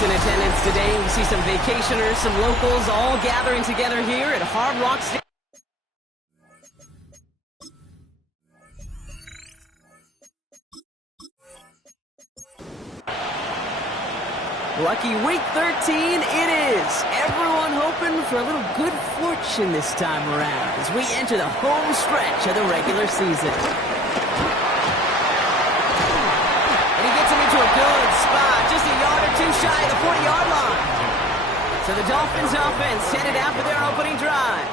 folks in attendance today. We see some vacationers, some locals, all gathering together here at Hard Rock Stadium. Lucky week 13 it is. Everyone hoping for a little good fortune this time around as we enter the home stretch of the regular season. And he gets him into a good spot, just a yard or two shy of the 40-yard line. So the Dolphins offense headed out for their opening drive.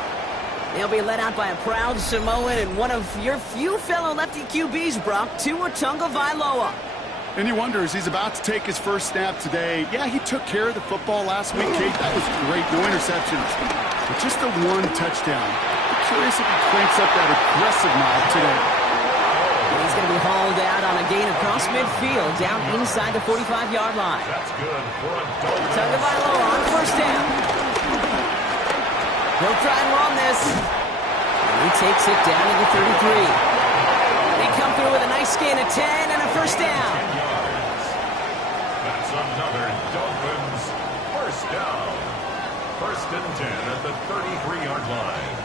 They'll be led out by a proud Samoan and one of your few fellow lefty QBs, Brock, Tua Tagovailoa. And you wonder, as he's about to take his first snap today, yeah, he took care of the football last week, Kate. That was great. No interceptions. But just the one touchdown. I'm curious if he cranks up that aggressive knob today. And he's going to be hauled out on a gain across midfield, down inside the 45-yard line. That's good for a Dolphins. Tagovailoa on first down. He'll try and run this. And he takes it down to the 33. They come through with a nice gain of 10 and a first down. That's another Dolphins first down. First and 10 at the 33-yard line.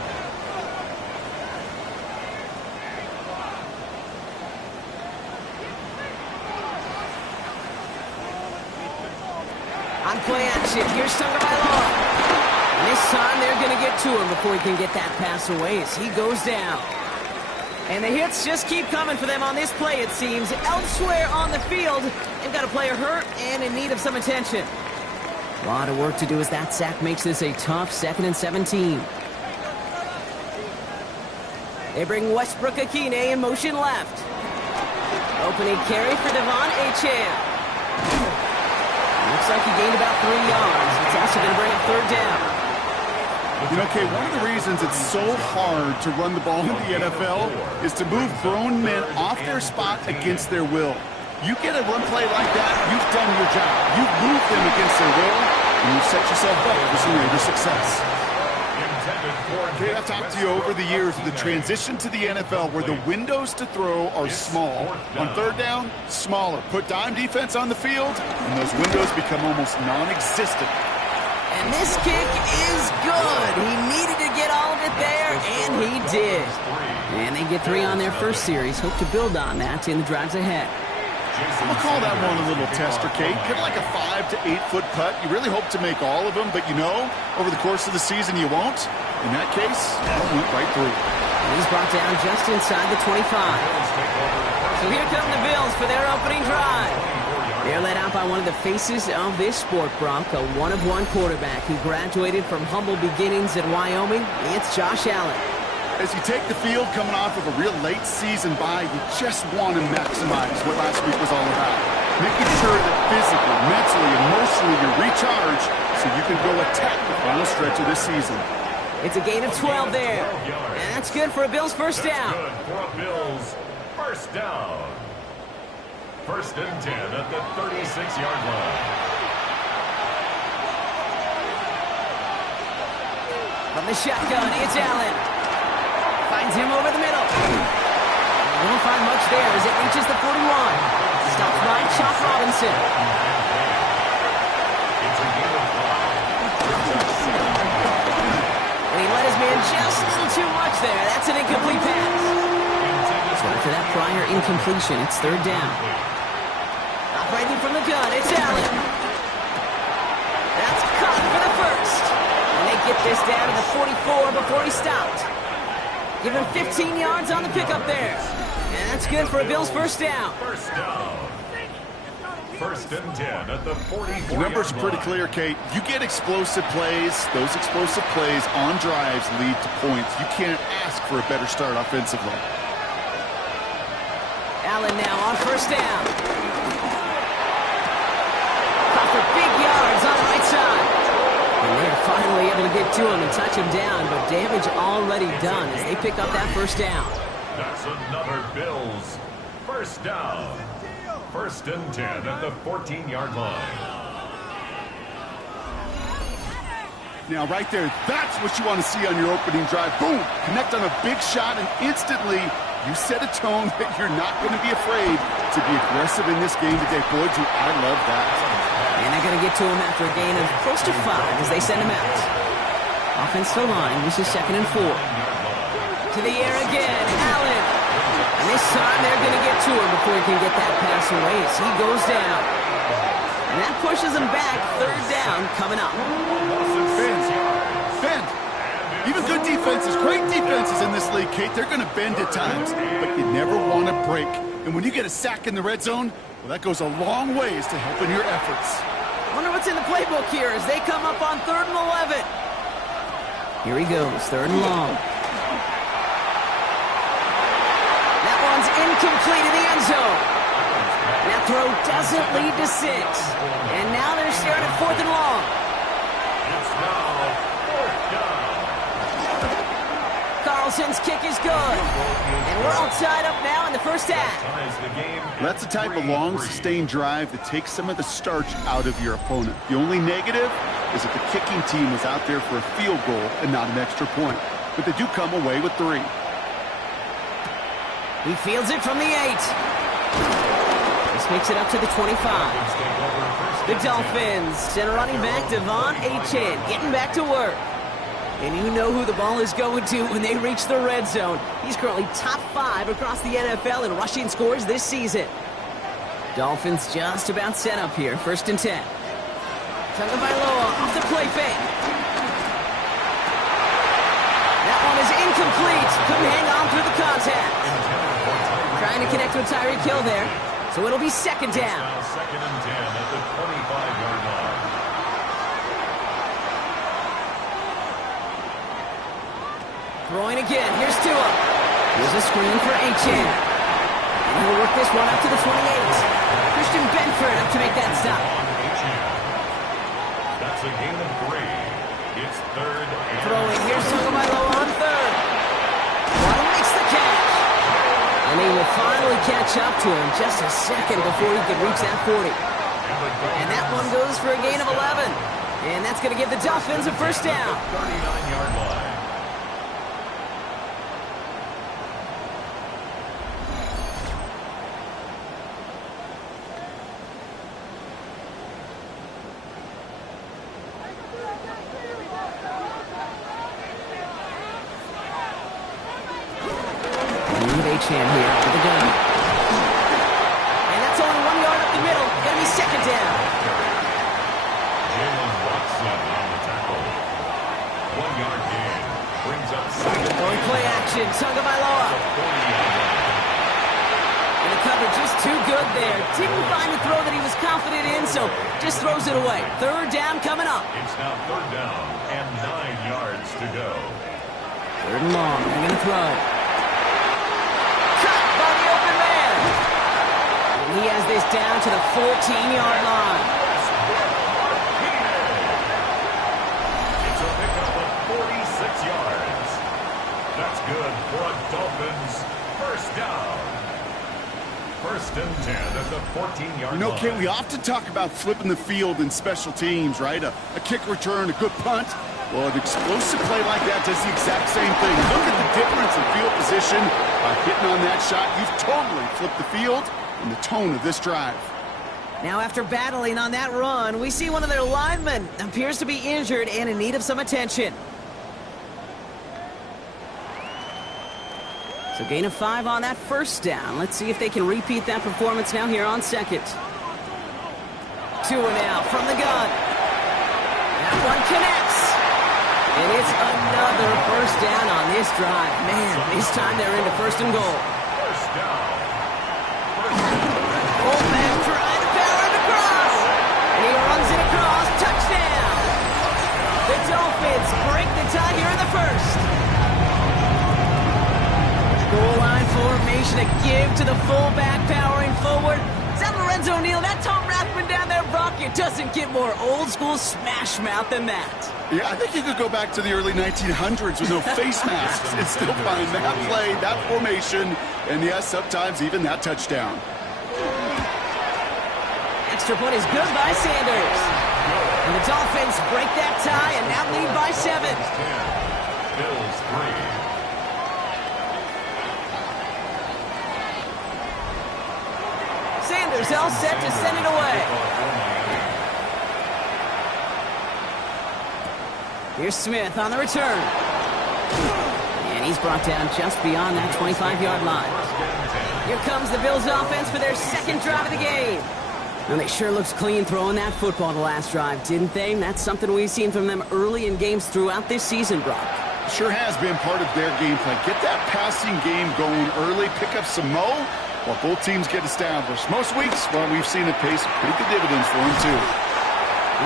On play action, here's Tagovailoa. And this time they're going to get to him before he can get that pass away as he goes down. And the hits just keep coming for them on this play, it seems. Elsewhere on the field, they've got a player hurt and in need of some attention. A lot of work to do as that sack makes this a tough 2nd and 17. They bring Westbrook Akine in motion left. Opening carry for Devon Achane. Looks like he gained about 3 yards. It's also going to bring up third down. You know, Kate, one of the reasons it's so hard to run the ball in the NFL is to move grown men off their spot against their will. You get a run play like that, you've done your job. You've moved them against their will, and you've set yourself up for some greater success. Kate, I've talked to you over the years of the transition to the NFL where the windows to throw are small. On third down, smaller. Put dime defense on the field, and those windows become almost non-existent. And this kick is good. He needed to get all of it there, and he did. And they get 3 on their first series. Hope to build on that in the drives ahead. I'm going to call that one a little tester, Kate. Get like a 5 to 8 foot putt. You really hope to make all of them, but you know, over the course of the season you won't. In that case, that went right through. And he's brought down just inside the 25. So here come the Bills for their opening drive. They're led out by one of the faces of this sport, Brock, a one-of-one quarterback who graduated from humble beginnings at Wyoming. It's Josh Allen. As you take the field coming off of a real late season bye, you just want to maximize what last week was all about. Making sure that physically, mentally, emotionally you're recharged so you can go attack the final stretch of this season. It's a gain of 12 there. And that's good for a Bills first down. Good for a Bills first down. First and 10 at the 36-yard line. From the shotgun, it's Allen. Finds him over the middle. Won't find much there as it reaches the 41. Stopped by Chop Robinson. And he let his man just a little too much there. That's an incomplete pass. So after that prior incompletion, it's third down. Operating from the gun, it's Allen. That's caught for the first. And they get this down to the 44 before he stopped. Give him 15 yards on the pickup there. And that's good for a Bills first down. First down. First and 10 at the 44. The numbers are pretty clear, Kate. You get explosive plays. Those explosive plays on drives lead to points. You can't ask for a better start offensively. Allen now on first down. Caught for big yards on the right side. And they're finally able to get to him and touch him down, but damage already done as they pick up that first down. That's another Bills first down. First and 10 at the 14-yard line. Now, right there, that's what you want to see on your opening drive. Boom! Connect on a big shot, and instantly you set a tone that you're not going to be afraid to be aggressive in this game today. Boy, do I love that. And a they're going to get to him after a gain of close to 5 as they send him out. Offensive line, this is 2nd and 4. To the air again, Allen. And this time they're going to get to him before he can get that pass away as he goes down. And that pushes him back. 3rd down coming up. Bend. Even good defenses, great defenses in this league, Kate, they're going to bend at times, but you never want to break. And when you get a sack in the red zone, well, that goes a long ways to helping your efforts. Wonder what's in the playbook here as they come up on 3rd and 11. Here he goes, 3rd and long. That one's incomplete in the end zone. That throw doesn't lead to 6. And now they're staring at 4th and long. It's now 4th down. Carlson's kick is good. And we're all tied up now in the first half. That's the type of long, sustained drive that takes some of the starch out of your opponent. The only negative is that the kicking team was out there for a field goal and not an extra point. But they do come away with 3. He fields it from the 8. This makes it up to the 25. The Dolphins send a running back, Devon Achane, getting back to work. And you know who the ball is going to when they reach the red zone. He's currently top 5 across the NFL in rushing scores this season. Dolphins just about set up here. 1st and 10. Tagovailoa off the play fake. That one is incomplete. Couldn't hang on through the contact. Trying to connect with Tyreek Hill there. So it'll be 2nd down. 2nd and 10 at the 25-yard line. Throwing again. Here's Tua. Here's a screen for Achane. And he'll work this one up to the 28. Christian Benford up to make that stop. That's a gain of 3. It's 3rd and Throwing. Here's Tagovailoa on 3rd. Waddle makes the catch. And he will finally catch up to him just a second before he can reach that 40. And that one goes for a gain of 11. And that's going to give the Dolphins a 1st down. 39-yard line. Achane here for the gun. And that's only 1 yard up the middle. Going to be 2nd down. Jalen Watson on the tackle. 1-yard gain. Brings up 2nd. Going play action. Tagovailoa. And the cover just too good there. Didn't find a throw that he was confident in, so just throws it away. 3rd down coming up. It's now 3rd down and 9 yards to go. 3rd and long. They're going to throw. By the open man. And he has this down to the 14-yard line. It's a pickup of 46 yards. That's good for a Dolphins 1st down. 1st and 10 at the 14-yard line. You know, Kate, we often talk about flipping the field in special teams, right? A kick return, a good punt. Well, an explosive play like that does the exact same thing. Look at the difference in field position. By hitting on that shot, you've totally flipped the field and the tone of this drive. Now, after battling on that run, we see one of their linemen appears to be injured and in need of some attention. So gain of 5 on that 1st down. Let's see if they can repeat that performance now here on 2nd. Tua now from the gun. That one connects. And it's another 1st down on this drive. Man, this time they're into 1st and goal. 1st down. Fullback trying to power it across. And he runs it across. Touchdown. The Dolphins break the tie here in the 1st. Goal line formation, a give to the fullback powering forward. Is that Lorenzo Neal? That Tom Rathman down there, Brock? It doesn't get more old school smash mouth than that. Yeah, I think you could go back to the early 1900s with no face masks and still find that play, that formation, and yes, sometimes even that touchdown. Extra point is good by Sanders. And the Dolphins break that tie and now lead by 7. Bills 3. Sanders all set to send it away. Here's Smith on the return. And he's brought down just beyond that 25-yard line. Here comes the Bills offense for their second drive of the game. And they sure looked clean throwing that football the last drive, didn't they? That's something we've seen from them early in games throughout this season, Brock. Sure has been part of their game plan. Get that passing game going early, pick up some mo, while both teams get established. Most weeks, well, we've seen it pay some pretty good dividends for him, too.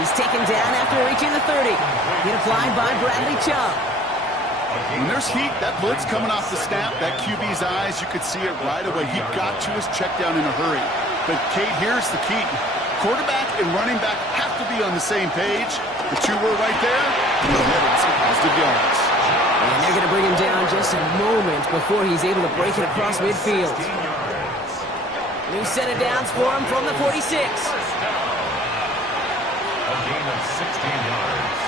He's taken down after reaching the 30. Hit applied by Bradley Chubb. When there's heat, that blitz coming off the snap, that QB's eyes, you could see it right away. He got to his check down in a hurry. But, Kate, here's the key. Quarterback and running back have to be on the same page. The two were right there, and they'll get some positive yards. And they're going to bring him down just a moment before he's able to break it across midfield. New set of downs for him from the 46. A gain of 16 yards.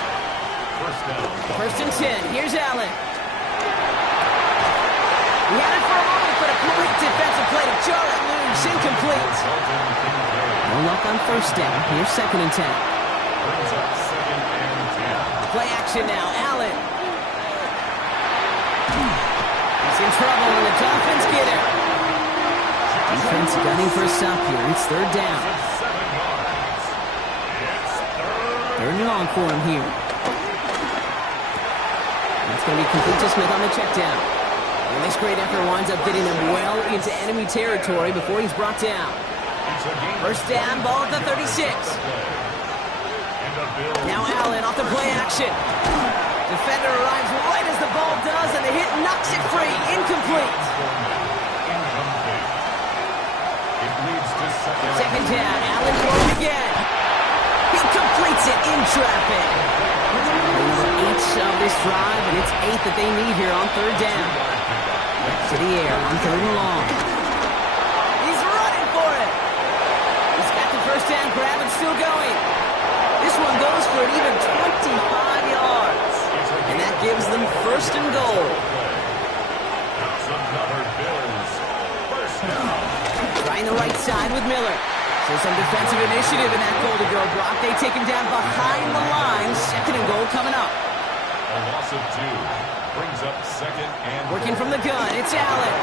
First down. First and 10. Here's Allen. He had it for a moment, but a great defensive play to jar it loose. Incomplete. No luck on first down. Here's second and 10. Brings up second and 10. Play action now. Allen. He's in trouble, and the Dolphins get him. Defense gunning for a stop here. It's third down. 7 yards. It's Third and long for him here. It's going to be complete to Smith on the check down. And this great effort winds up getting him well into enemy territory before he's brought down. First down, ball at the 36. Now Allen off the play action. Defender arrives right as the ball does, and the hit knocks it free. Incomplete. Second down, Allen throwing again. He completes it in traffic. Number 8 of this drive, and it's 8 that they need here on third down. To the air on third and long. He's running for it. He's got the first down grab and still going. This one goes for an even 25 yards. And that gives them first and goal. That's another Bills. First down. Trying the right side with Miller. So some defensive initiative in that goal to go, Brock. They take him down behind the line. Second and goal coming up. A loss of 2. Brings up second and Working from the gun, it's Allen.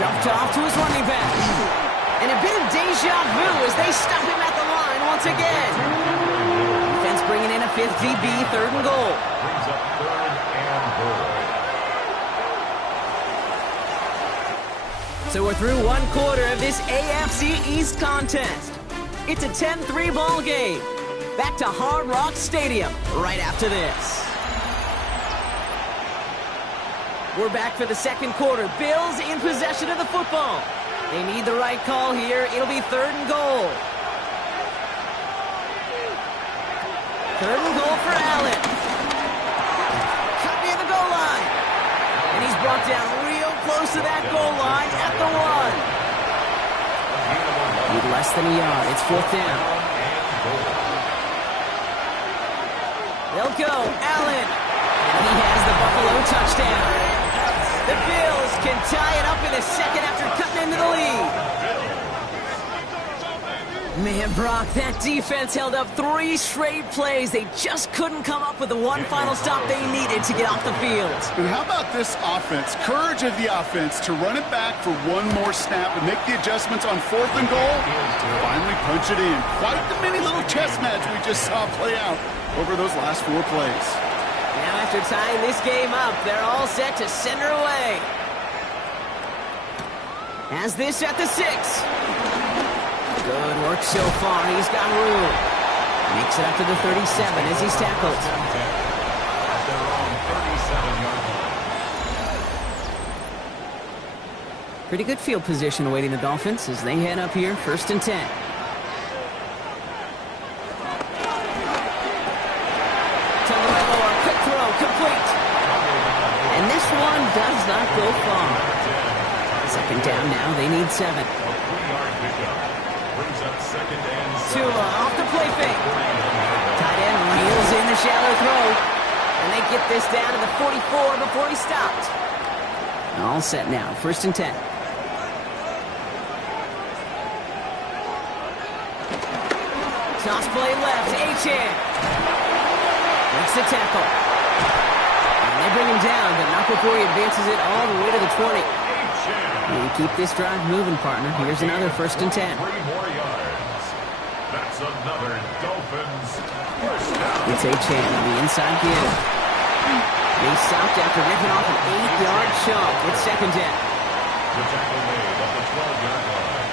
Dumped off to his running back. And a bit of deja vu as they stop him at the line once again. Defense bringing in a 5th DB, third and goal. brings up third and goal. So we're through one quarter of this AFC East contest. It's a 10-3 ball game. Back to Hard Rock Stadium right after this. We're back for the second quarter. Bills in possession of the football. They need the right call here. It'll be third and goal. Third and goal for Allen. Cut near the goal line. And he's brought down real close to that goal line at the 1. Need less than a yard. It's fourth down. They'll go. Allen. And he has the Buffalo touchdown. The Bills can tie it up in a second after cutting into the lead. Man, Brock, that defense held up 3 straight plays. They just couldn't come up with the one final stop they needed to get off the field. And how about this offense? Courage of the offense to run it back for one more snap and make the adjustments on fourth and goal to finally punch it in. Quite the mini little chess match we just saw play out over those last 4 plays. Now after tying this game up, they're all set to send her away. Has this at the 6. Good work so far. He's got room. Makes it up to the 37 as he's tackled. At their own 37-yard line. Pretty good field position awaiting the Dolphins as they head up here, first and 10. And this one does not go far. Second down now, they need 7. A 3-yard pickup. Brings up second and 7. Tua off the play fake. Tight end reels in the shallow throw. And they get this down to the 44 before he stopped. All set now, first and 10. Toss play left, Achane. Makes the tackle. to bring him down, but not before he advances it all the way to the 20. You keep this drive moving, partner. Here's another 1st and 10. 3 more yards. That's another Dolphins first down. It's Achane on the inside give. They stopped after ripping off an 8-yard chunk. It's 2nd down. The tackle made at the 12-yard line.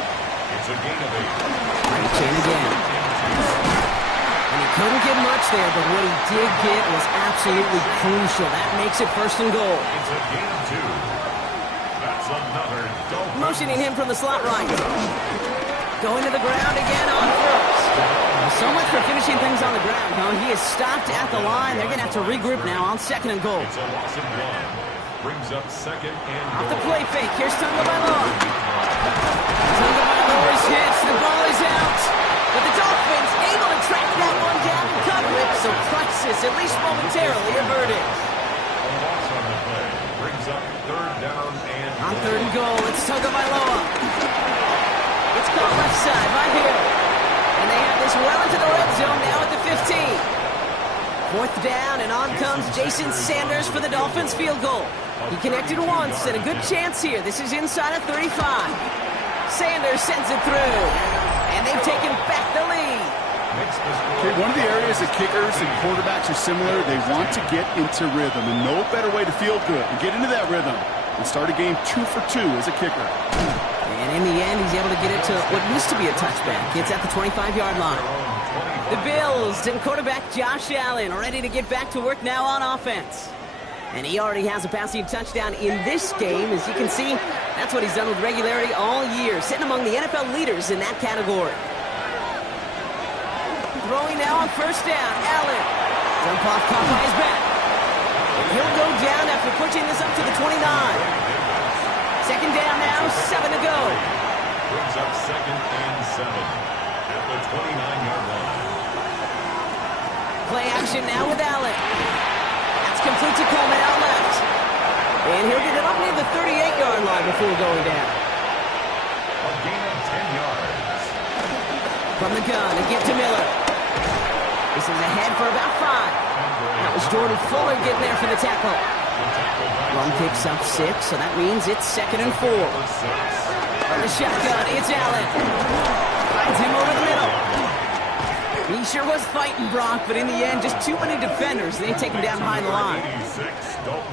It's a gain of 8. Achane again. And he couldn't get much there, but what he did get was absolutely crucial. That makes it 1st and goal. It's a gain of 2. That's another Dolphins. Motioning him from the slot right. Going to the ground again on 1st. So much for finishing things on the ground, huh? He is stopped at the line. They're going to have to regroup now on 2nd and goal. It's a loss of 1. Brings up 2nd and goal. Off the play fake. Here's Tagovailoa. Tagovailoa's hits. The ball is out. But the Dolphins able to track that one down and cover it. So crisis, at least momentarily, averted. A loss on the play. Brings up 3rd down and On 3rd and goal, it's Tagovailoa. It's caught left side by Hill. And they have this well into the red zone now at the 15. 4th down, and on comes Jason Sanders for the Dolphins field goal. He connected once, and a good chance here. This is inside of 35. Sanders sends it through, and they've taken back the lead. Okay, one of the areas that kickers and quarterbacks are similar, they want to get into rhythm, and no better way to feel good and get into that rhythm and start a game 2 for 2 as a kicker. And in the end, he's able to get it to what used to be a touchback. It's at the 25-yard line. The Bills and quarterback Josh Allen ready to get back to work now on offense. And he already has a passing touchdown in this game. As you can see, that's what he's done with regularity all year, sitting among the NFL leaders in that category. Throwing now on 1st down, Allen. Dump off caught by his back. And he'll go down after pushing this up to the 29. 2nd down now, 7 to go. Brings up 2nd and 7 at the 29-yard line. Play action now with Allen. That's complete to Coleman out left. And he'll get it up near the 38-yard line before going down. A gain of 10 yards. From the gun, a give to Miller. This is ahead for about 5. That was Jordan Fuller getting there for the tackle. Run picks up 6, so that means it's 2nd and 4. From the shotgun, it's Allen. Finds him over the middle. He sure was fighting, Brock, but in the end, just too many defenders. They take him down behind the line.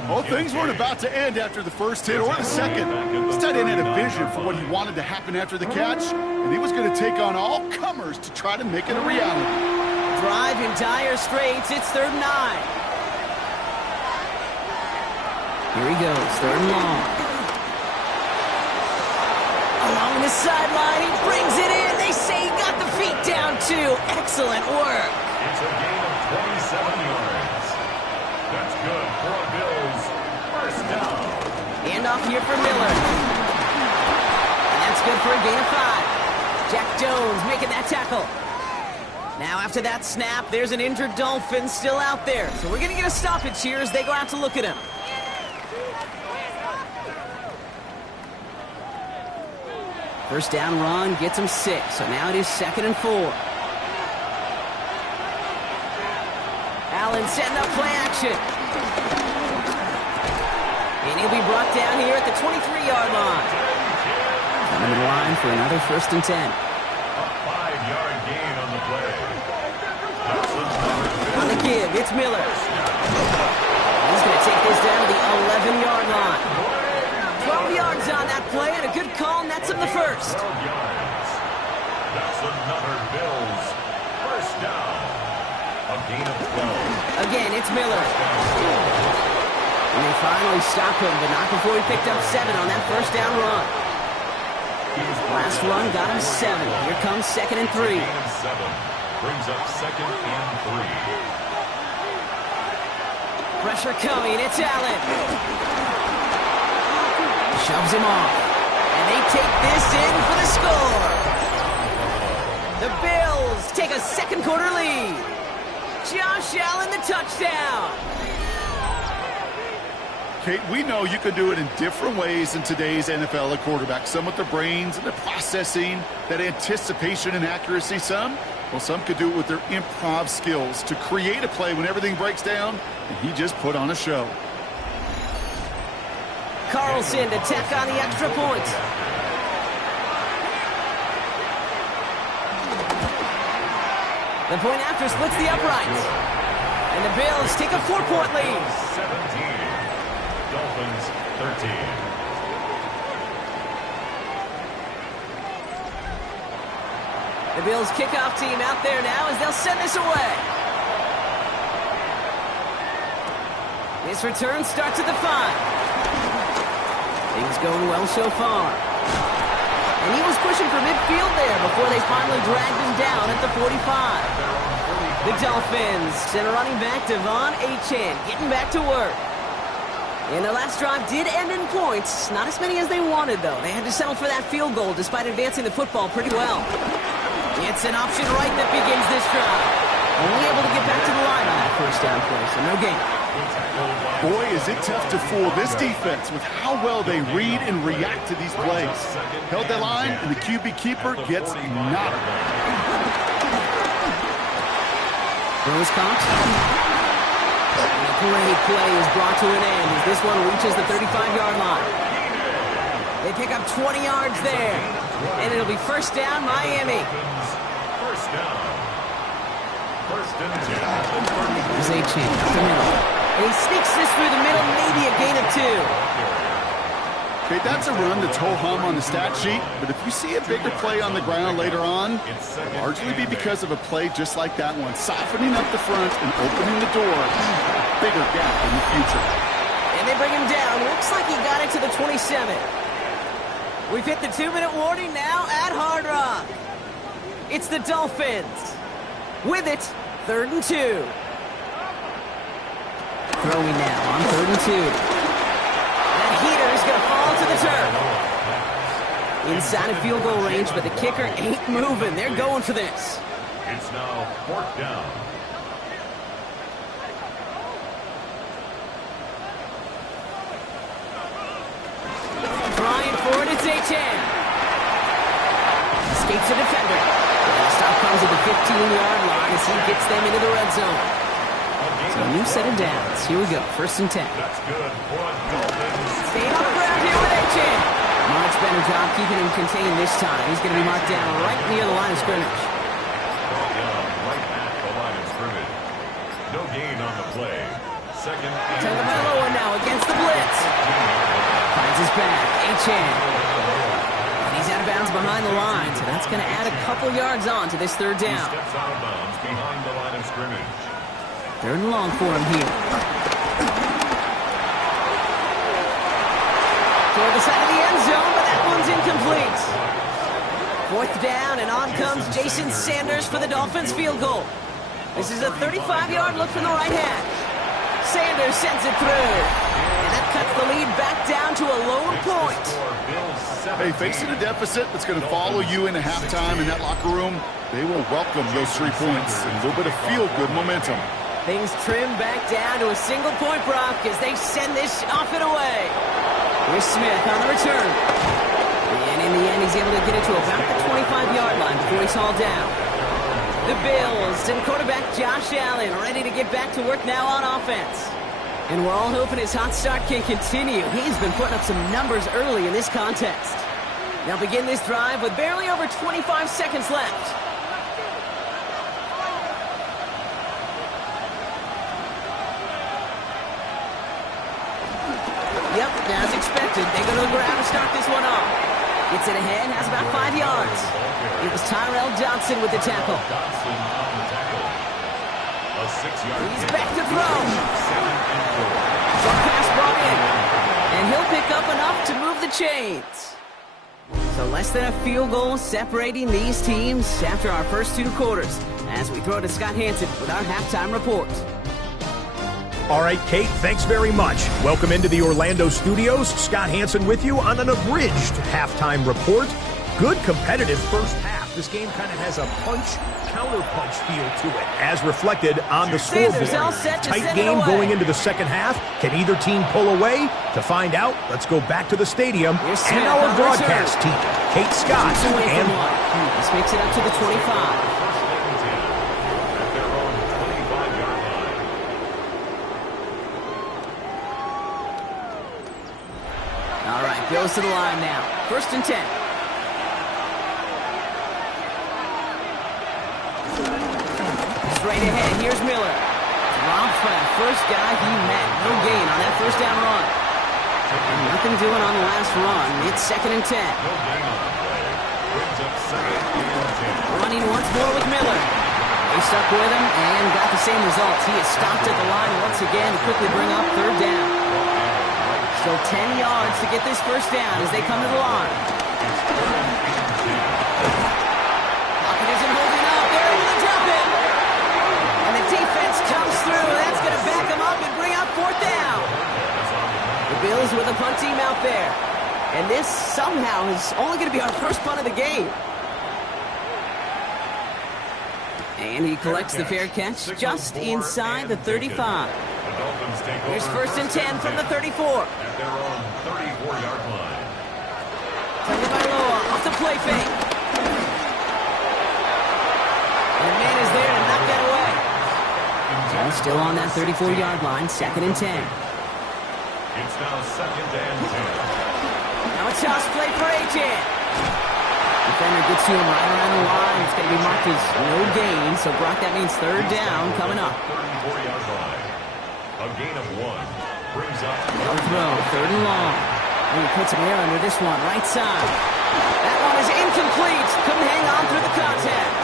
Well, things weren't about to end after the 1st hit or the 2nd. This tight end had a vision for what he wanted to happen after the catch, and he was going to take on all comers to try to make it a reality. Drive in dire straits. It's 3rd and 9. Here he goes, 3rd and long. Along the sideline, he brings it in. They say he got the feet down, too. Excellent work. It's a gain of 27 yards. That's good for a Bills 1st down. Handoff here for Miller. And that's good for a gain of 5. Jack Jones making that tackle. Now after that snap, there's an injured Dolphin still out there. So we're going to get a stoppage here as they go out to look at him. First down run gets him 6, so now it is 2nd and 4. Allen setting up play action. And he'll be brought down here at the 23-yard line. Coming to the line for another 1st and 10. A 5-yard gain on the play. On the give, it's Miller. He's going to take this down to the 11-yard line. 12 yards on that play, and a good call nets him the 1st. 12 yards. That's another Bills 1st down. A gain of 12. Again, it's Miller. And they finally stop him, but not before he picked up 7 on that 1st down run. Last run got him 7. Here comes 2nd and 3. Gain of 7. Brings up 2nd and 3. Pressure coming, it's Allen. Shoves him off. And they take this in for the score. The Bills take a 2nd quarter lead. Josh Allen, the touchdown. Kate, we know you can do it in different ways in today's NFL at quarterback. Some with their brains and their processing, that anticipation and accuracy. Some could do it with their improv skills to create a play when everything breaks down, and he just put on a show. Carlson to tack on the extra point. The point after splits the uprights. And the Bills take a 4-point lead. 17. Dolphins 13. The Bills kickoff team out there now as they'll send this away. This return starts at the 5. Things going well so far. And he was pushing for midfield there before they finally dragged him down at the 45. The Dolphins send a running back, Devon Achane, getting back to work. And the last drive did end in points. Not as many as they wanted, though. They had to settle for that field goal despite advancing the football pretty well. It's an option right that begins this drive. Only able to get back to the line on that first down play, so no gain. Boy, is it tough to fool this defense with how well they read and react to these plays. Held that line, and the QB keeper gets knocked. Throws caught. And a great play is brought to an end as this one reaches the 35-yard line. They pick up 20 yards there, and it'll be first down, Miami. First down. First and 10. There's Achane up the middle. And he sneaks this through the middle, maybe a gain of 2. Okay, that's a run that's ho-hum on the stat sheet, but if you see a bigger play on the ground later on, it'll largely be because of a play just like that one, softening up the front and opening the door, bigger gap in the future. And they bring him down. Looks like he got it to the 27. We've hit the 2-minute warning now at Hard Rock. It's the Dolphins. With it, 3rd and 2. Throwing now on 3rd and 2. Heater is going to fall to the turf. Inside of field goal range, but the kicker ain't moving. They're going for this. It's now 4th down. Trying for it, it's Achane. Escapes the defender. And the stop comes at the 15-yard line as he gets them into the red zone. So a new set of downs. Here we go, 1st and 10. That's good for a Dolphins. Staying on the ground here with Achane. Much better job keeping him contained this time. He's going to be marked down right near the line of scrimmage. Right at the line of scrimmage. No gain on the play. Second and 10. Tagovailoa now against the blitz. Finds his back, Achane. And he's out of bounds behind the line, so that's going to add a couple yards on to this 3rd down. He steps out of bounds behind the line of scrimmage. 3rd and long for him here. Toward the side of the end zone, but that one's incomplete. 4th down, and on comes Jason Sanders for the Dolphins field goal. This is a 35-yard look from the right hash. Sanders sends it through. And that cuts the lead back down to a lone point. Hey, facing a deficit that's going to follow you into halftime in that locker room, they will welcome those 3 points and a little bit of feel-good momentum. Things trim back down to a single-point Brock as they send this off and away. Here's Smith on the return. And in the end, he's able to get it to about the 25-yard line before he's hauled down. The Bills and quarterback Josh Allen ready to get back to work now on offense. And we're all hoping his hot start can continue. He's been putting up some numbers early in this contest. They'll begin this drive with barely over 25 seconds left. Yep, as expected, they go to the ground to start this one off. Gets it ahead, has about 5 yards. It was Tyrell Johnson with the tackle. He's back to throw. Short pass brought in. And he'll pick up enough to move the chains. So less than a field goal separating these teams after our first 2 quarters. As we throw to Scott Hansen with our halftime report. All right, Kate, thanks very much. Welcome into the Orlando studios. Scott Hansen with you on an abridged halftime report. Good competitive first half. This game kind of has a punch-counter-punch feel to it, as reflected on the scoreboard. Tight game going into the second half. Can either team pull away? To find out, let's go back to the stadium and our broadcast team. Kate Scott and... This makes it up to the 25. Goes to the line now. 1st and 10. Straight ahead, here's Miller. Dropped by the first guy he met. No gain on that 1st down run. And nothing doing on the last run. It's 2nd and 10. Running once more with Miller. They stuck with him and got the same results. He is stopped at the line once again to quickly bring up 3rd down. Still 10 yards to get this 1st down as they come to the line. Pocket isn't holding up. They're able to drop it. And the defense comes through. That's going to back them up and bring up 4th down. The Bills with a punt team out there. And this somehow is only going to be our first punt of the game. And he collects the fair catch just inside the 35. Here's 1st and 10 from the 34. At their own 34-yard line. Taken by Loa off the play fake. And the man is there to knock that away. Ball still on that 34-yard line, 2nd and 10. It's now 2nd and 10. Now a toss play for Achan. Defender gets to him right around the line. It's going to be marked as no gain. So, Brock, that means 3rd down coming up. 34-yard line. A gain of 1 brings up. They'll throw, 3rd and long. And he puts some air under this one, right side. That one is incomplete. Couldn't hang on through the contact.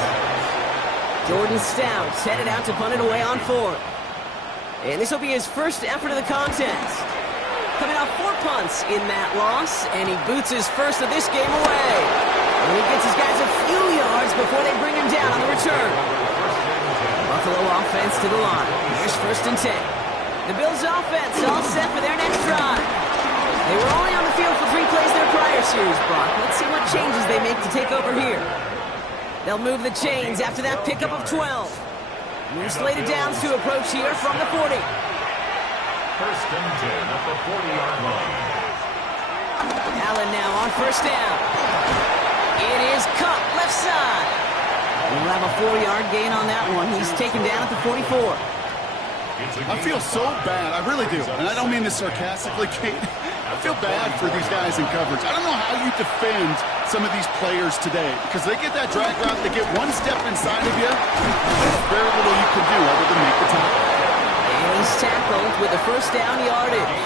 Jordan Stout headed out to punt it away on 4th. And this will be his first effort of the contest. Coming off 4 punts in that loss, and he boots his first of this game away. And he gets his guys a few yards before they bring him down on the return. Buffalo offense to the line. Here's 1st and 10. The Bills offense all set for their next drive. They were only on the field for 3 plays their prior series, Brock. Let's see what changes they make to take over here. They'll move the chains after that pickup of 12. New slated downs to approach here from the 40. 1st and 10 at the 40-yard line. Allen now on 1st down. It is cut left side. We'll have a 4-yard gain on that one. He's taken down at the 44. I feel so bad. I really do. And I don't mean this sarcastically, Kate. I feel bad for these guys in coverage. I don't know how you defend some of these players today because they get that drag route, they get one step inside of you, there's very little you can do other than make the tackle. And he's tackled with the 1st down yardage.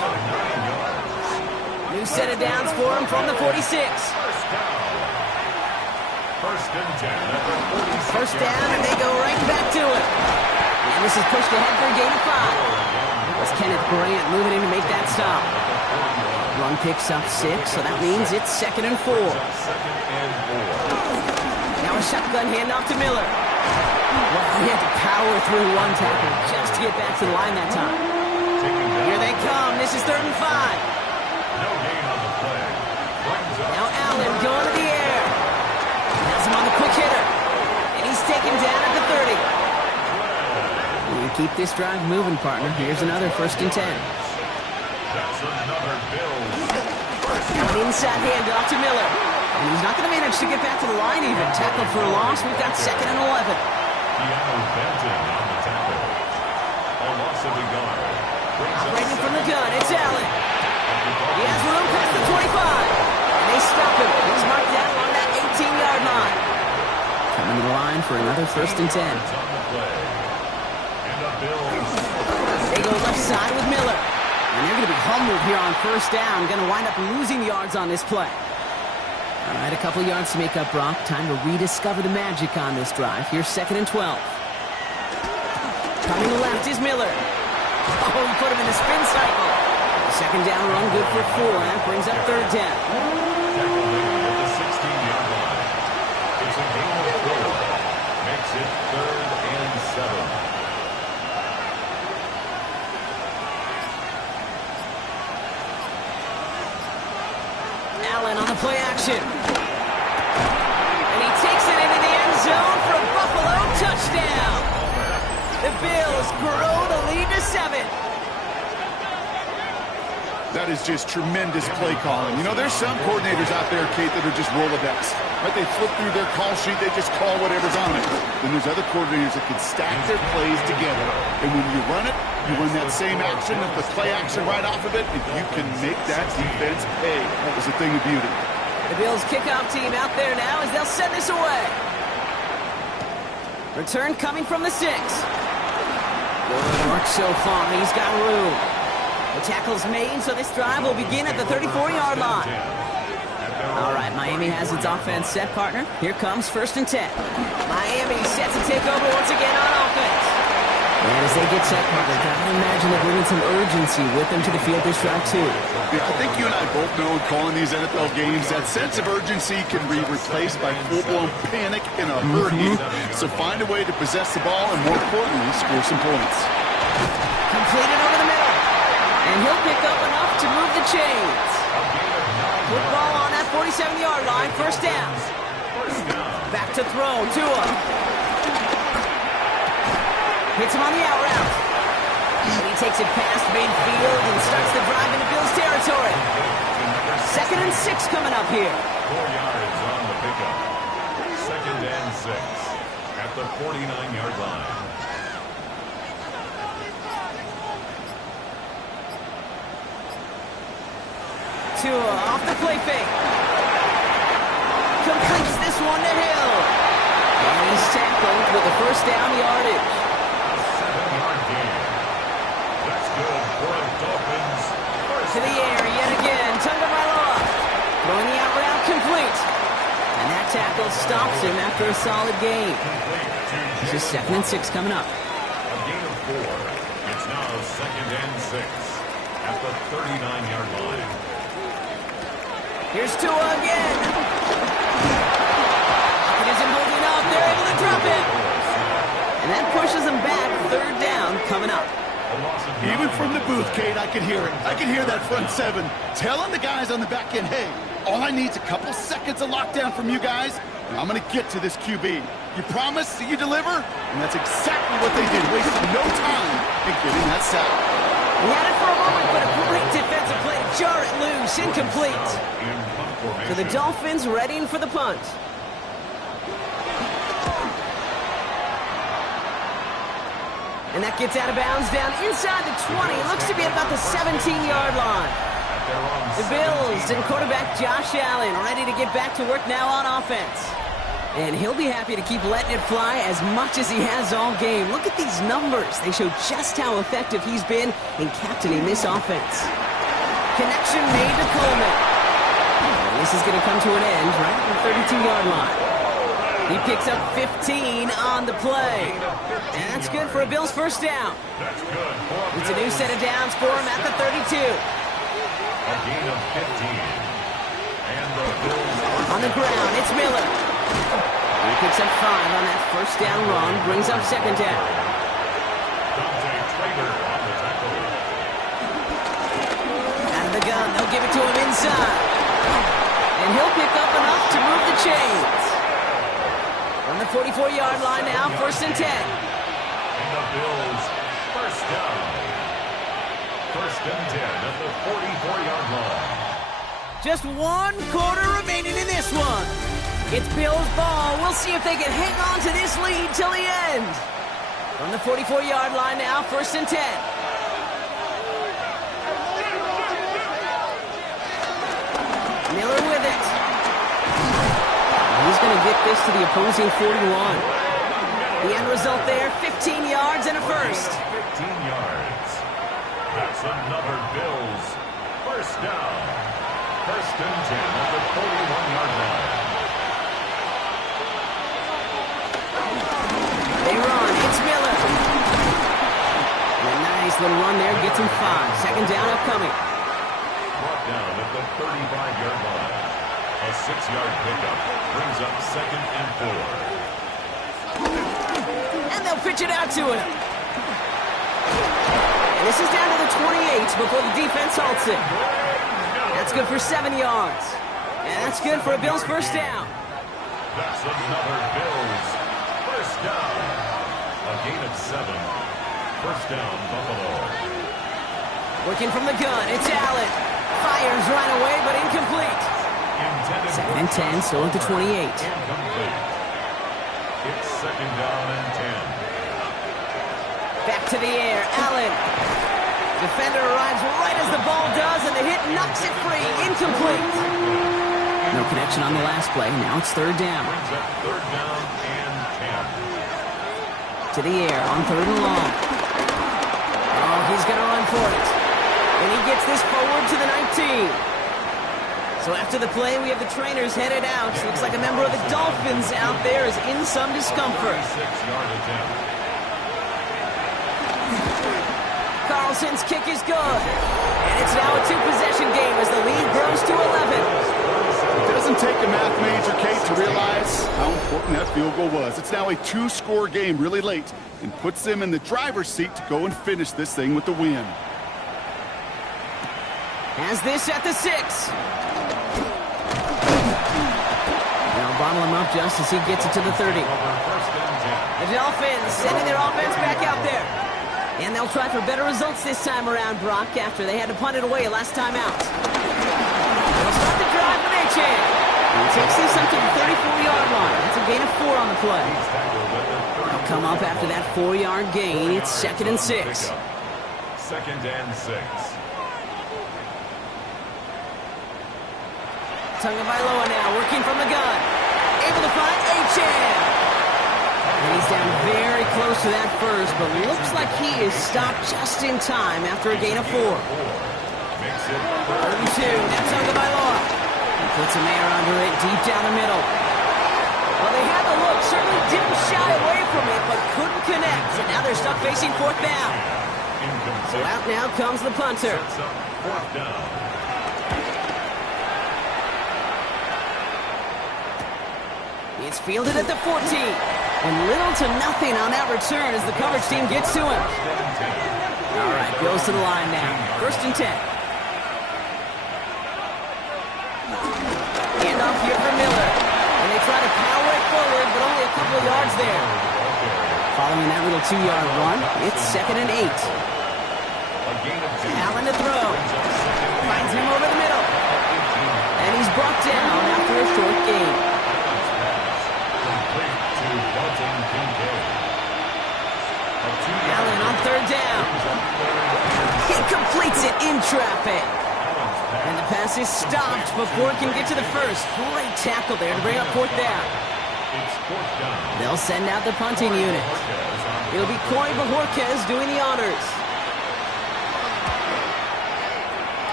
New set of downs for him from the 46. 1st and 10 at the 46. 1st down, and they go right back to it. And this is pushed ahead for a gain of 5. It's Kenneth Grant moving in to make that stop. Run picks up 6, so that means it's 2nd and 4. Now a shotgun handoff to Miller. Well, he had to power through one tackle just to get back to the line that time. Here they come. This is 3rd and 5. No gain on the play. Now Allen going to the air. Has him on the quick hitter. And he's taken down at the 30. You keep this drive moving, partner. Here's another 1st and 10. That's another Bills. An inside handoff to Miller. And he's not going to manage to get back to the line even. Tackled for a loss. We've got 2nd and 11. Keanu Benton on the tackle. A loss of a yard. Operating from the gun, it's Allen. He has room past the 25. And they stop him. He's marked down along that 18-yard line. Coming to the line for another 1st and 10. They go left side with Miller. And they're going to be humbled here on 1st down. Going to wind up losing yards on this play. All right, a couple yards to make up, Brock. Time to rediscover the magic on this drive. Here's 2nd and 12. Coming to left is Miller. Oh, he put him in the spin cycle. 2nd down run, good for 4. And that brings up 3rd down. At the 16-yard line. It's a gain of 4. Makes it 3rd and 7. Allen on the play action. And he takes it into the end zone for a Buffalo touchdown. The Bills grow the lead to 7. That is just tremendous play calling. You know, there's some coordinators out there, Kate, that are just Rolodex. Right? They flip through their call sheet. They just call whatever's on it. Then there's other coordinators that can stack their plays together. And when you run it, you run that same action, the play action right off of it, and you can make that defense pay. That was a thing of beauty. The Bills kickoff team out there now as they'll send this away. Return coming from the 6. Good work so far. He's got room. The tackle's made, so this drive will begin at the 34-yard line. All right, Miami has its offense set, partner. Here comes 1st and 10. Miami sets to take over once again on offense. And as they get set, partner, I imagine they're bringing some urgency with them to the field this drive, too. Yeah, I think you and I both know in calling these NFL games, that sense of urgency can be replaced by full-blown panic in a hurry. So find a way to possess the ball and, more importantly, score some points. Completed over the middle. And he'll pick up enough to move the chains. Football on that 47-yard line, 1st down. Back to throw, Tua. Hits him on the out route. And he takes it past midfield and starts the drive into Bills territory. 2nd and 6 coming up here. 4 yards on the pickup. 2nd and 6 at the 49-yard line. Tua off the play fake. Completes this one to Hill. And he's tackled with a 1st down yardage. 7-yard gain. That's good for a Dolphins. To the air yet again. Tagovailoa throwing the out route complete. And that tackle stops him after a solid gain. This is 2nd and 6 coming up. A gain of 4. It's now 2nd and 6 at the 39-yard line. Here's Tua again. It isn't holding up. They're able to drop it. And that pushes them back. 3rd down coming up. Even from the booth, Kate, I could hear it. I could hear that front 7 telling the guys on the back end, hey, all I need is a couple seconds of lockdown from you guys, and I'm going to get to this QB. You promise that you deliver? And that's exactly what they did, wasting no time in getting that sack. He had it for a moment, but a great defensive play to jar it loose. Incomplete. So the Dolphins readying for the punt. And that gets out of bounds down inside the 20. It looks to be at about the 17-yard line. The Bills and quarterback Josh Allen ready to get back to work now on offense. And he'll be happy to keep letting it fly as much as he has all game. Look at these numbers. They show just how effective he's been in captaining this offense. Connection made to Coleman. And this is going to come to an end right at the 32-yard line. He picks up 15 on the play. And that's good for a Bills 1st down. It's a new set of downs for him at the 32. A gain of 15. And the Bills on the ground, it's Miller. He picks up 5 on that 1st down run, brings up 2nd down. Out of the gun, they'll give it to him inside. And he'll pick up enough to move the chains. On the 44-yard line now, 1st and 10. And the Bills, 1st down. 1st and 10 at the 44-yard line. Just 1 quarter remaining in this one. It's Bills ball. We'll see if they can hang on to this lead till the end. On the 44-yard line now, 1st and 10. Miller with it. He's going to get this to the opposing 41. The end result there, 15 yards and a 1st. 15 yards. That's another Bills 1st down. 1st and 10 at the 41-yard line. They run. It's Miller. And a nice little run there. Gets him 5. 2nd down upcoming. Brought down at the 35-yard line. A 6-yard pickup brings up 2nd and 4. And they'll pitch it out to him. And this is down to the 28 before the defense halts it. That's good for 7 yards. And that's good for a Bills 1st down. That's another Bills 1st down. A gain of 7. 1st down, Buffalo. Working from the gun, it's Allen. Fires right away, but incomplete. 2nd and 10, still at the 28. Incomplete. It's 2nd down and 10. Back to the air, Allen. Defender arrives right as the ball does, and the hit knocks it free. Incomplete. No connection on the last play. Now it's 3rd down. Brings up 3rd down and 10. To the air on 3rd and long. Oh, he's going to run for it. And he gets this forward to the 19. So after the play, we have the trainers headed out. Looks like a member of the Dolphins out there is in some discomfort. 36-yard attempt. Carlson's kick is good. And it's now a 2-possession game as the lead grows to 11. It doesn't take a math major, Kate, to realize how important that field goal was. It's now a 2-score game really late and puts them in the driver's seat to go and finish this thing with the win. Has this at the 6. They'll bottle him up just as he gets it to the 30. The Dolphins sending their offense back out there. And they'll try for better results this time around, Brock, after they had to punt it away last time out. They'll start the drive with Achan. He takes this up to the 34-yard line. That's a gain of 4 on the play. They'll come up after that 4-yard gain. It's 2nd and 6. 2nd and 6. Tagovailoa now working from the gun. Able to find Achan. And he's down very close to that first, but looks like he is stopped just in time after a gain of 4. 3rd and 2, now Tagovailoa. He puts a man under it deep down the middle. Well, they had the look, certainly didn't shy away from it, but couldn't connect. And now they're stuck facing 4th down. So out now comes the punter. 4th down. It's fielded at the 14. And little to nothing on that return as the coverage team gets to him. All right, goes to the line now. 1st and 10. Handoff here for Miller. And they try to power it forward, but only a couple of yards there. Following that little 2-yard run, it's 2nd and 8. Allen to throw. Finds him over the middle. And he's brought down after a short gain. Allen on 3rd down. He completes it in traffic. And the pass is stopped before it can get to the first. Great tackle there to bring up 4th down. They'll send out the punting unit. It'll be Corey Bajorquez doing the honors.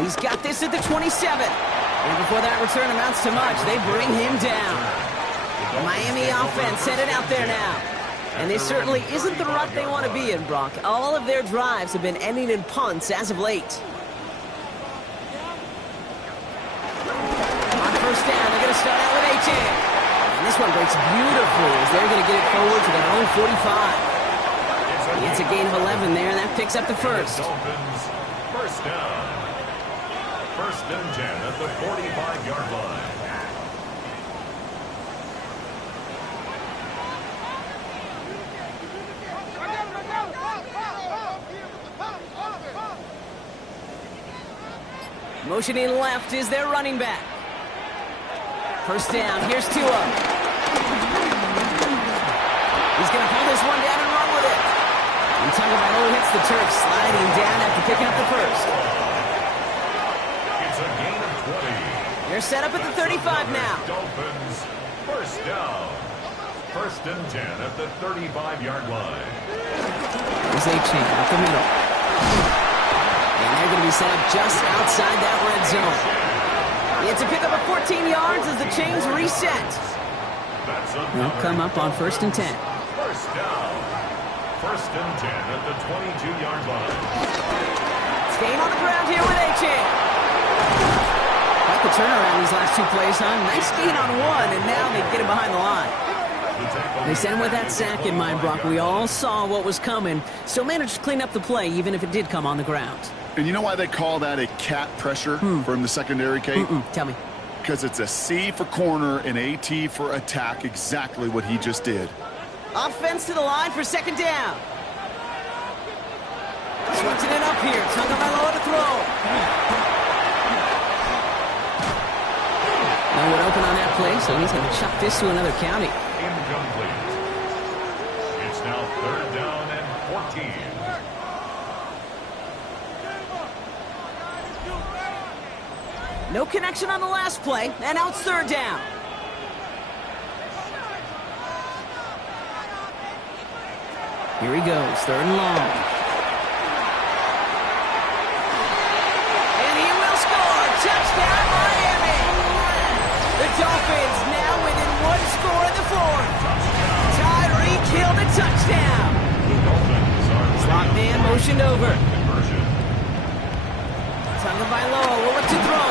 He's got this at the 27. And before that return amounts to much, they bring him down. The Miami offense headed out there now. And this certainly isn't the rut they want to be in, Brock. All of their drives have been ending in punts as of late. On 1st down, they're going to start out with Achan. And this one breaks beautifully as they're going to get it forward to their own 45. It's a gain of 11 there, and that picks up the first. Dolphins, 1st down. 1st and 10 at the 45-yard line. Motioning left is their running back. 1st down, here's Tua. He's going to pull this one down and run with it. And Tagovailoa hits the turf, sliding down after picking up the first. It's a gain of 20. They're set up at the 35 now. Dolphins, 1st down. 1st and 10 at the 35-yard line. There's Achan up the middle. And they're going to be set up just outside that red zone. It's a pickup of 14 yards as the chains reset. They'll come up on 1st and 10. 1st down. 1st and 10 at the 22-yard line. Staying on the ground here with Achan. Quite the turnaround these last 2 plays, huh? Nice gain on 1, and now they get him behind the line. They sent him with that sack in mind, Brock. We all saw what was coming. Still managed to clean up the play, even if it did come on the ground. And you know why they call that a cat pressure from the secondary, Kate? Tell me. Because it's a C for corner and AT for attack, exactly what he just did. Offense to the line for 2nd down. Switching it up here. Tagovailoa to throw. No one open on that play, so he's going to chuck this to another county. Incomplete. It's now 3rd down and 14. No connection on the last play, and now it's 3rd down. Here he goes, 3rd and long. And he will score! Touchdown, Miami! The Dolphins now within 1 score in the 4th. Tyreek Hill the touchdown. The Dolphins are Slot man motioned over. conversion. Tagovailoa will look to throw.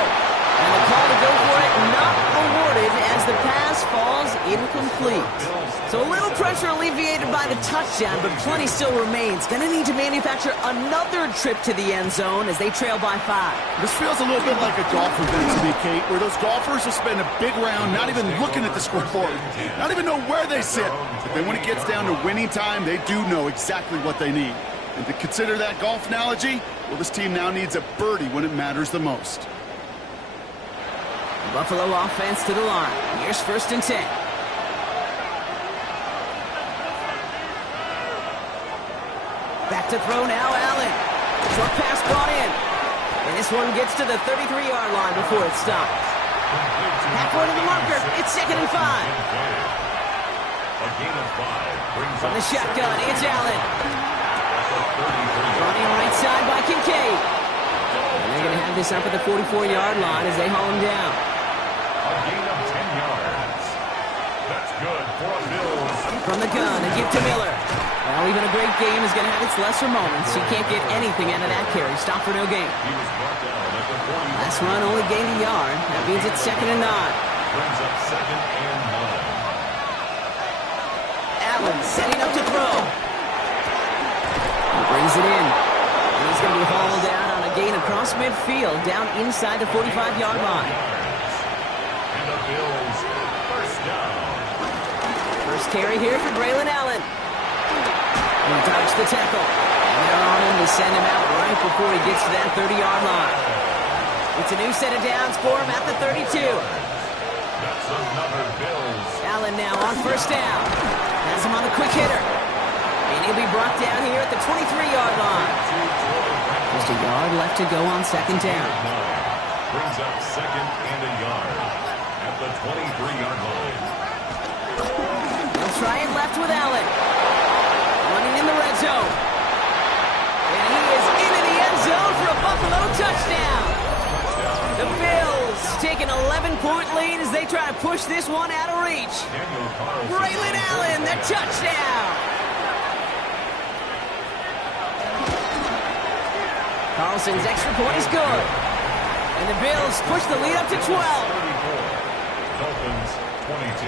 And the call to go for it not awarded as the pass falls incomplete. So a little pressure alleviated by the touchdown, but plenty still remains. Going to need to manufacture another trip to the end zone as they trail by 5. This feels a little bit like a golf event to me, Kate, where those golfers will spend a big round not even looking at the scoreboard, not even know where they sit. But then when it gets down to winning time, they do know exactly what they need. And to consider that golf analogy, well, this team now needs a birdie when it matters the most. Buffalo offense to the line. Here's 1st and 10. Back to throw now, Allen. Short pass brought in. And this one gets to the 33-yard line before it stops. Halfway to the marker. It's 2nd and 5. A gain of 5 brings From the shotgun, it's Allen. Running right side by Kincaid. And they're going to have this up at the 44-yard line as they haul him down. a gain of 10 yards. That's good for a Bills. From the gun, a give to Miller. Well, even a great game is going to have its lesser moments. He can't get anything out of that carry. Stop for no gain. He was brought down at the 40. Last run only gained a yard. That means it's 2nd and 9. Brings up 2nd and 9. Allen setting up to throw. He brings it in. And he's going to be hauled down on a gain across midfield, down inside the 45-yard line. And the Bills first down. First carry here for Braylon Allen. He dodged the tackle. And they're on him to send him out right before he gets to that 30-yard line. It's a new set of downs for him at the 32. That's another Bills. Allen now on first down. Has him on the quick hitter. And he'll be brought down here at the 23-yard line. Just a yard left to go on 2nd down. Brings up 2nd and a yard at the 23-yard line. They'll try it left with Allen. Running in the red zone. And he is into the end zone for a Buffalo touchdown. The Bills take an 11-point lead as they try to push this one out of reach. Braylon Allen, the touchdown. Carlson's extra point is good. And the Bills push the lead up to 12. Dolphins 22.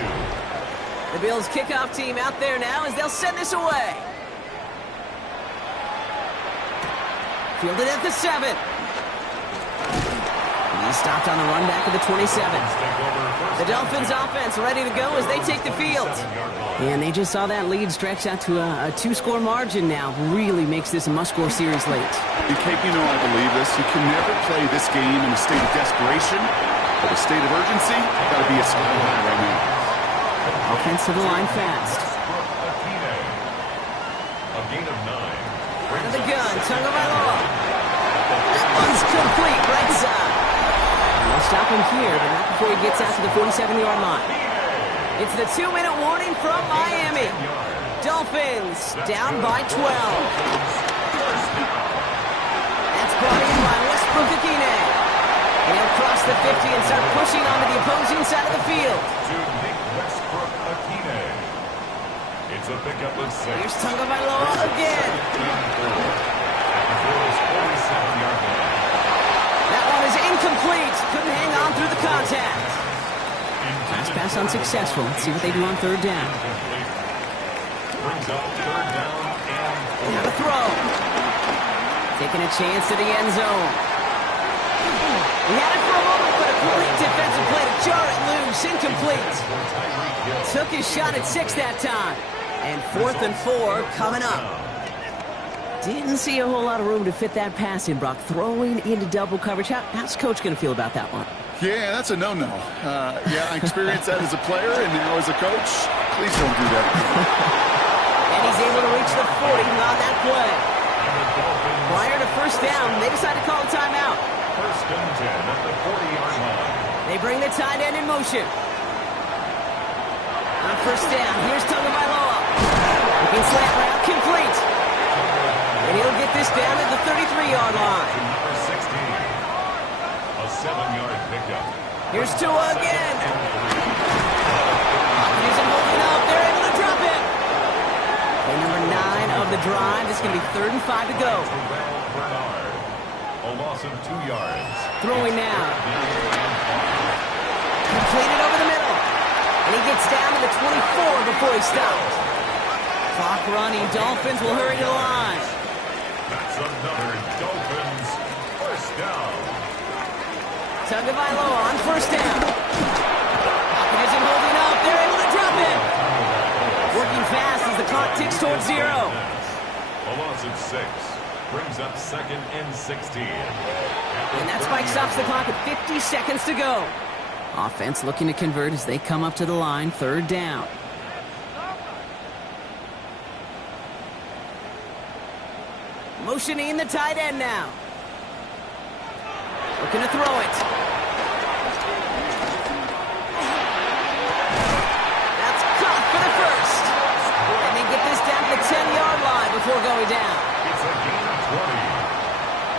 The Bills kickoff team out there now as they'll send this away. Fielded at the 7. He's stopped on the run back of the 27. The Dolphins offense ready to go as they take the field. And they just saw that lead stretch out to a 2-score margin now. Really makes this a must-score series late. And Kate, you know I believe this. You can never play this game in a state of desperation, but a state of urgency. Got to be a sky high right now. Offense to the line fast. A gain of 9. Out of the gun, Tagovailoa. That one's complete, right side. And they'll stop him here, but not before he gets out to the 47-yard line. It's the 2-minute warning from Miami. Dolphins down by 12. That's brought in by Westbrook-Ikhine. And he'll cross the 50 and start pushing onto the opposing side of the field. To Nick Westbrook-Ikhine. It's a pickup of 6. Here's Tagovailoa again. At the Bills' 47-yard line. That one is incomplete. Couldn't hang on through the contact. Pass pass unsuccessful. Let's see what they do on 3rd down. Brings up 3rd down and Now to throw. Taking a chance to the end zone. He had it for a moment, but a great defensive play to jar it loose. Incomplete. Took his shot at 6 that time. And 4th and 4 coming up. Didn't see a whole lot of room to fit that pass in, Brock. Throwing into double coverage. How's Coach going to feel about that one? Yeah, that's a no-no. Yeah, I experienced that as a player, and now as a coach, please don't do that. And he's able to reach the 40 on that play. Prior to first down, they decide to call a timeout. First and 10 at the 40-yard line. They bring the tight end in motion. On first down, here's Tagovailoa. Looking slant route, complete. And he'll get this down at the 33-yard line. Number 16. A 7-yard pickup. Here's Tua again. He's holding up. They're able to drop it. And number 9 of the drive. It's going to be 3rd and 5 to go. Bernard. A loss of 2 yards. Throwing now. Completed over the middle. And he gets down to the 24 before he stops. Clock running. Dolphins will hurry to the line. That's another Dolphins first down. Tagovailoa on first down. Hopkins isn't holding up. They're able to drop it. Working fast as the clock ticks towards 0. A loss of 6. Brings up 2nd and 16. And that spike stops the clock at 50 seconds to go. Offense looking to convert as they come up to the line. 3rd down. Motioning the tight end now. Looking to throw it. That's caught for the first. And they get this down to the 10-yard line before going down. It's a gain of 20.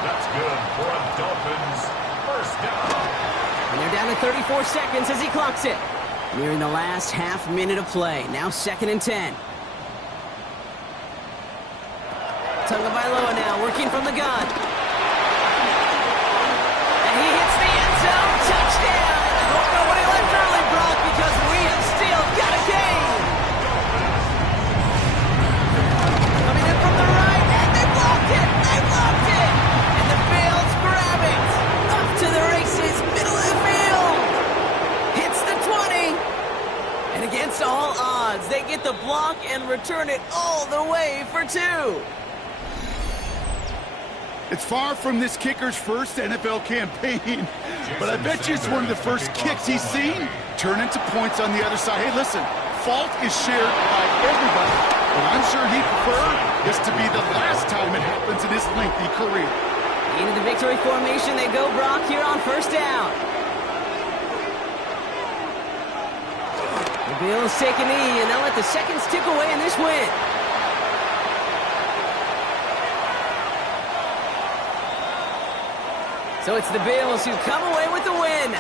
That's good for a Dolphins first down. And they're down to 34 seconds as he clocks it. Nearing the last half minute of play. Now 2nd and 10. Tagovailoa now working from the gun. And he hits the end zone. Touchdown! I hope nobody left early, Brock, because we have still got a game. Coming in from the right, and they blocked it! They blocked it! And the Bills grab it! Up to the races, middle of the field! Hits the 20! And against all odds, they get the block and return it all the way for 2. It's far from this kicker's first NFL campaign, but I bet you it's one of the first kicks he's seen turn into points on the other side. Hey, listen, fault is shared by everybody, but I'm sure he'd prefer this to be the last time it happens in his lengthy career. Into the victory formation they go, Brock, here on first down. The Bills take a knee, and they'll let the seconds tick away in this win. So it's the Bills who come away with the win.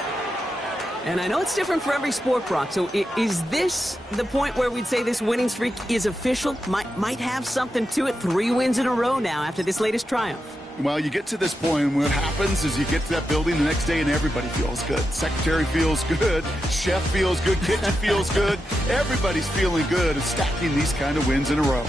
And I know it's different for every sport, Brock. So is this the point where we'd say this winning streak is official? Might have something to it. 3 wins in a row now after this latest triumph. Well, you get to this point, and what happens is you get to that building the next day, and everybody feels good. Secretary feels good. Chef feels good. Kitchen feels good. Everybody's feeling good and stacking these kind of wins in a row.